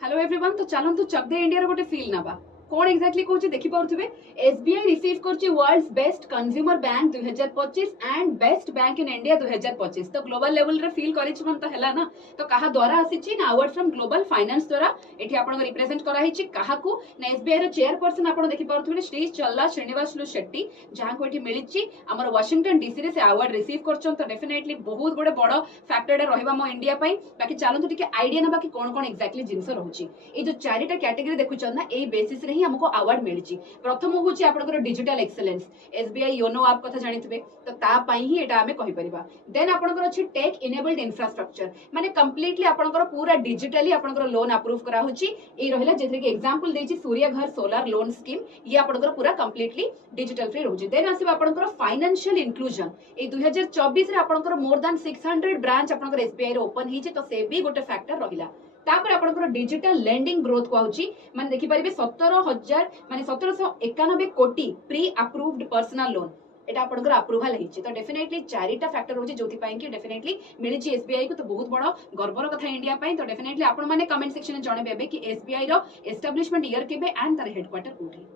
Hello everyone. तो चलतु चक दे India गोटे फील नवा कौन एक्जाक्टली कहूँ देखि पारुथिबे। एसबीआई रिसीव करछि world's best consumer bank 2025 and best bank in India 2025। तो ग्लोबल लेवल रे फील करिछि मन तो हैला ना। तो कहा द्वारा आसीछि ना अवार्ड फ्रॉम ग्लोबल फाइनेंस द्वारा एठी आपन रिप्रेजेंट करा हिछि काहा को ना एसबीआई रो चेयरपर्सन आपन देखि पारुथिबे श्री चल्ला श्रीनिवासलु शेट्टी जहां को एठी मिलिछि हमर वाशिंगटन डीसी रे से अवार्ड रिसीव करछन। तो डेफिनेटली बहुत बड़े बड़ फैक्टर रहइबा मो इंडिया पई। बाकी चलंतु टिके आईडिया नबा कि कोन कोन एक्जाक्टली जिंस रहउछि। ए जो चारिटा कैटेगरी देखुछन ना ए बेसिस रे ही हमको अवार्ड मिलिछि। प्रथम होछि आपनकर digital excellence SBI YONO app कथा जानिथिबे। तो ता पई ही एटा हमें कहि परिबा। देन आपनकर अछि टेक इनेबल्ड इंफ्रास्ट्रक्चर माने कंप्लीटली आपनकर पूरा डिजिटली आपनकर लोन अप्रूव करा होछि। ए रहिला जेथरे कि एग्जांपल देछि सूर्य घर सोलर लोन स्कीम ये आपनकर पूरा कंप्लीटली डिजिटल फ्री रहउछि। देन आसीबा आपनकर फाइनेंशियल इंक्लूजन ए 2024 रे आपनकर मोर देन 600 ब्रांच आपनकर एसबीआई रे ओपन हिछि। तो से भी गोटे फैक्टर रहिला। तापर आपनकर डिजिटल लेंडिंग ग्रोथ कहउछि माने देखि परिबे 17,000 माने 1791 कोटी प्री अप्रूव्ड पर्सनल लोन एटा आपनकर अप्रूवल हिछि। तो डेफिनेटली चारिटा फैक्टर होछि जोथि पई कि डेफिनेटली मिलिछि एसबीआई को। तो बहुत बड़ गर्वर कथा इंडिया पई। तो डेफिनेटली आपन माने कमेंट सेक्शन में जणेबे कि एसबीआई रो एस्टैब्लिशमेंट ईयर केबे एंड तार हेडक्वार्टर कोठी।